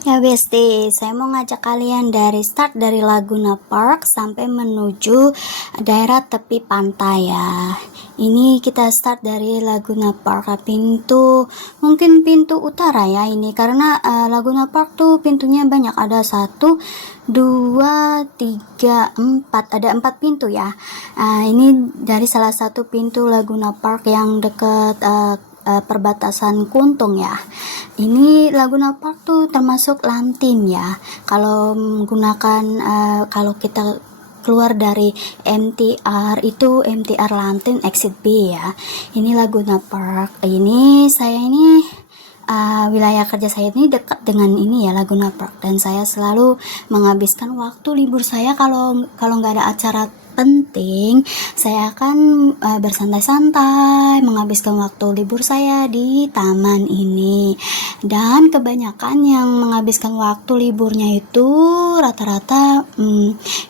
Ya Besti, saya mau ngajak kalian dari start dari Laguna Park sampai menuju daerah tepi pantai ya. Ini kita start dari Laguna Park, mungkin pintu utara ya ini, karena Laguna Park tuh pintunya banyak, ada 1, 2, 3, 4, ada 4 pintu ya. Ini dari salah satu pintu Laguna Park yang dekat perbatasan Kuntung ya. Ini Laguna Park tuh termasuk Lantin ya. Kalau menggunakan kalau kita keluar dari MTR itu MTR Lantin exit B ya. Ini Laguna Park. Wilayah kerja saya ini dekat dengan ini ya, Laguna Park, dan saya selalu menghabiskan waktu libur saya kalau nggak ada acara penting, saya akan bersantai-santai menghabiskan waktu libur saya di taman ini. Dan kebanyakan yang menghabiskan waktu liburnya itu rata-rata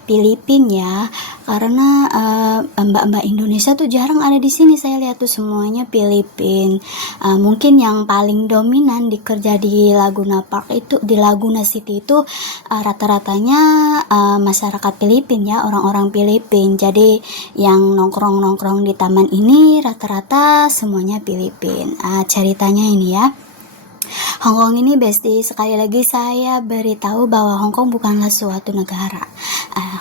Filipin ya, karena mbak-mbak Indonesia tuh jarang ada di sini. Saya lihat tuh semuanya Filipin. Mungkin yang paling dominan dikerja di Laguna Park itu, di Laguna City itu rata-ratanya masyarakat Filipin ya, orang-orang Filipin. Jadi yang nongkrong-nongkrong di taman ini rata-rata semuanya Filipin. Ceritanya ini ya, Hongkong ini Besti, sekali lagi saya beritahu bahwa Hongkong bukanlah suatu negara.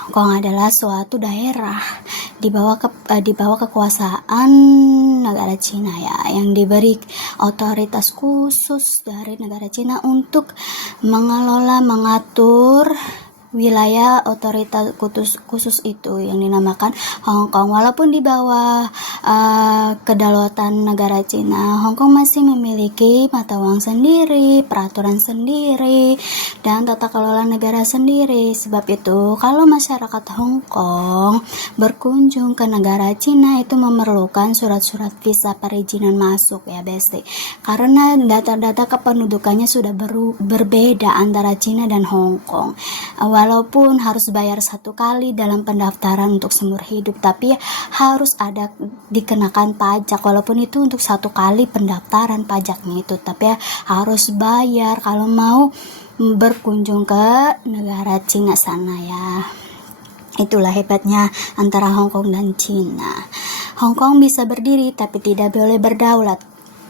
Hongkong adalah suatu daerah di bawah kekuasaan negara Cina ya, yang diberi otoritas khusus dari negara Cina untuk mengatur wilayah otoritas khusus itu yang dinamakan Hong Kong. Walaupun di bawah kedaulatan negara Cina, Hong Kong masih memiliki mata uang sendiri, peraturan sendiri, dan tata kelola negara sendiri. Sebab itu, kalau masyarakat Hong Kong berkunjung ke negara Cina itu memerlukan surat-surat visa perizinan masuk ya Besti, karena data-data kependudukannya sudah berbeda antara Cina dan Hong Kong. Walaupun harus bayar 1 kali dalam pendaftaran untuk seumur hidup, tapi harus ada dikenakan pajak, walaupun itu untuk 1 kali pendaftaran pajaknya itu, tapi harus bayar kalau mau berkunjung ke negara Cina sana ya. Itulah hebatnya antara Hong Kong dan Cina. Hong Kong bisa berdiri tapi tidak boleh berdaulat,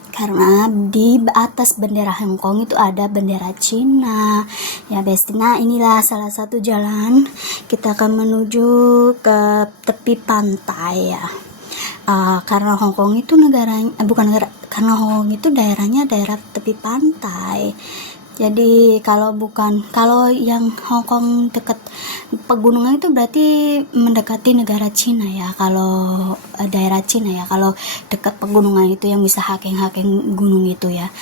karena di atas bendera Hong Kong itu ada bendera Cina ya Besti. Nah, inilah salah satu jalan kita akan menuju ke tepi pantai ya. Karena Hong Kong itu karena Hong Kong itu daerahnya daerah tepi pantai. Jadi kalau yang Hong Kong dekat pegunungan itu berarti mendekati negara Cina ya. Kalau daerah Cina ya, kalau dekat pegunungan itu yang bisa hiking gunung itu ya.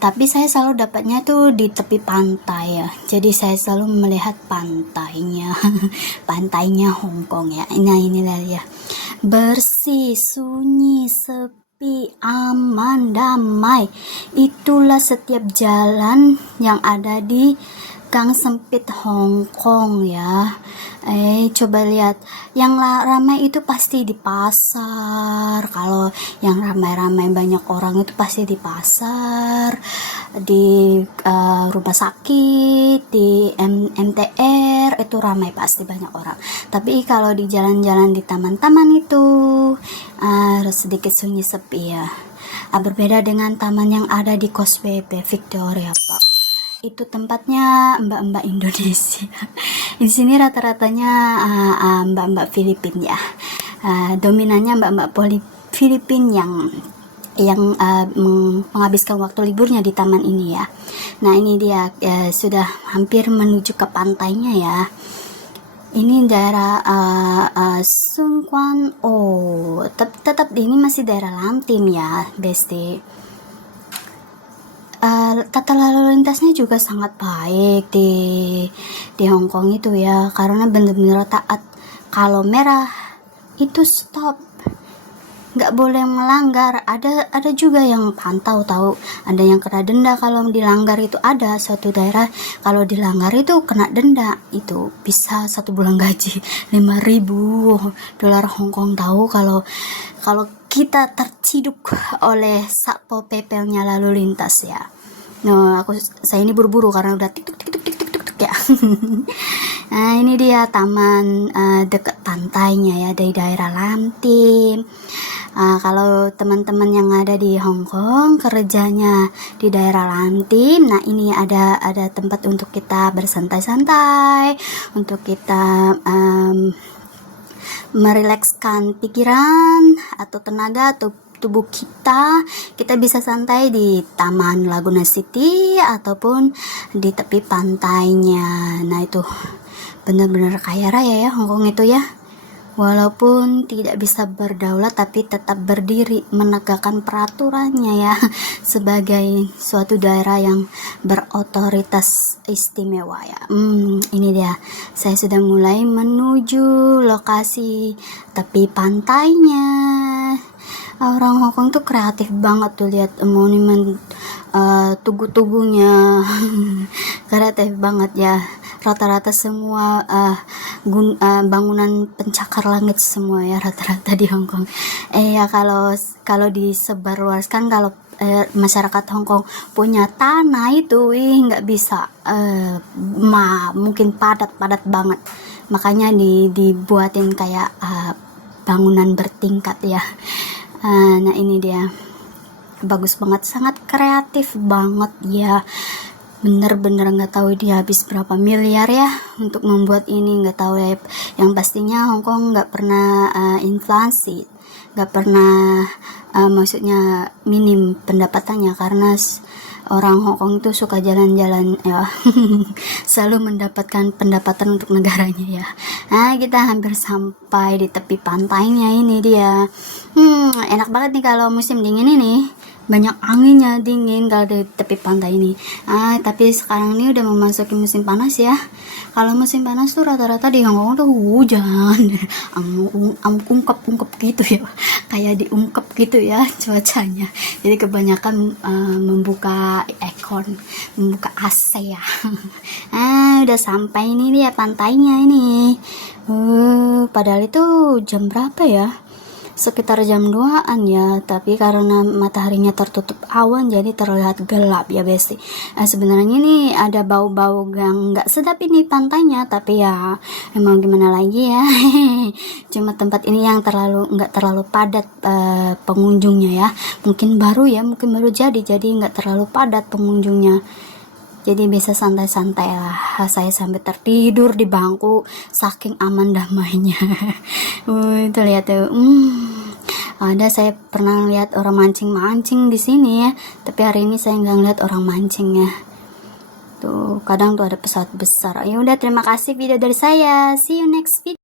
Tapi saya selalu dapatnya tuh di tepi pantai ya. Jadi saya selalu melihat pantainya, pantainya Hong Kong ya. Nah, inilah ya. Bersih, sunyi, sepi, aman, damai. Itulah setiap jalan yang ada di gang sempit Hong Kong ya. Coba lihat, yang ramai itu pasti di pasar. Kalau yang ramai-ramai banyak orang itu pasti di pasar, di rumah sakit, di MTR itu ramai, pasti banyak orang. Tapi kalau di jalan-jalan di taman-taman itu sedikit sunyi sepi ya. Berbeda dengan taman yang ada di Causeway Bay Victoria Park. Itu tempatnya mbak-mbak Indonesia. Di sini rata-ratanya mbak-mbak Filipin ya. Dominannya mbak-mbak Filipin yang menghabiskan waktu liburnya di taman ini ya. Nah, ini dia sudah hampir menuju ke pantainya ya. Ini daerah Sun Quan Oh, tetap ini masih daerah Lantim ya Besti. Tata lalu lintasnya juga sangat baik di Hong Kong itu ya, karena benar-benar taat. Kalau merah itu stop, nggak boleh melanggar. Ada juga yang pantau tahu, ada yang kena denda kalau dilanggar. Itu ada suatu daerah kalau dilanggar itu kena denda, itu bisa 1 bulan gaji, 5.000 dolar Hong Kong tahu kalau kita terciduk oleh Satpol PP-nya lalu lintas ya. No, saya ini buru-buru karena udah tik tuk tik tuk tik tuk tik tuk ya. Nah, ini dia taman dekat pantainya ya, dari daerah Lantim. Kalau teman-teman yang ada di Hong Kong kerjanya di daerah Lantim, nah ini ada tempat untuk kita bersantai-santai, untuk kita merilekskan pikiran atau tenaga atau tubuh kita bisa santai di Taman Laguna City ataupun di tepi pantainya. Nah, itu benar-benar kaya raya ya Hong Kong itu ya. Walaupun tidak bisa berdaulat tapi tetap berdiri menegakkan peraturannya ya, sebagai suatu daerah yang berotoritas istimewa ya. Ini dia, saya sudah mulai menuju lokasi tepi pantainya. Orang Hong Kong tuh kreatif banget tuh, lihat monumen tugu-tugunya. Kreatif banget ya, rata-rata semua bangunan pencakar langit semua ya, rata-rata di Hong Kong. Ya kalau disebarluaskan, kalau masyarakat Hong Kong punya tanah itu nggak bisa, mungkin padat banget, makanya dibuatin kayak bangunan bertingkat ya. Nah ini dia, bagus banget, sangat kreatif banget ya. Bener-bener nggak tahu dia habis berapa miliar ya untuk membuat ini, nggak tahu ya. Yang pastinya Hong Kong nggak pernah inflasi, nggak pernah maksudnya minim pendapatannya, karena orang Hong Kong itu suka jalan-jalan ya. Selalu mendapatkan pendapatan untuk negaranya ya. Nah, kita hampir sampai di tepi pantainya, ini dia. Enak banget nih kalau musim dingin ini, banyak anginnya, dingin kalau di tepi pantai ini. Tapi sekarang ini udah memasuki musim panas ya. Kalau musim panas tuh rata-rata di Hong Kong tuh hujan, ungkep gitu ya, kayak diungkep gitu ya cuacanya. Jadi kebanyakan membuka aircon, membuka AC ya. Udah sampai ini dia pantainya ini. Padahal itu jam berapa ya? Sekitar jam 2-an ya, tapi karena mataharinya tertutup awan jadi terlihat gelap ya besti. Sebenarnya ini ada bau-bau yang nggak sedap ini pantainya, tapi ya emang gimana lagi ya. Cuma tempat ini yang nggak terlalu padat pengunjungnya ya, mungkin baru jadi nggak terlalu padat pengunjungnya, jadi bisa santai-santai lah. Saya sampai tertidur di bangku saking aman damainya. Itu lihat tuh. Saya pernah lihat orang mancing di sini ya, tapi hari ini saya nggak ngeliat orang mancing ya. Tuh kadang tuh ada pesawat besar. Ya udah, terima kasih video dari saya. See you next video.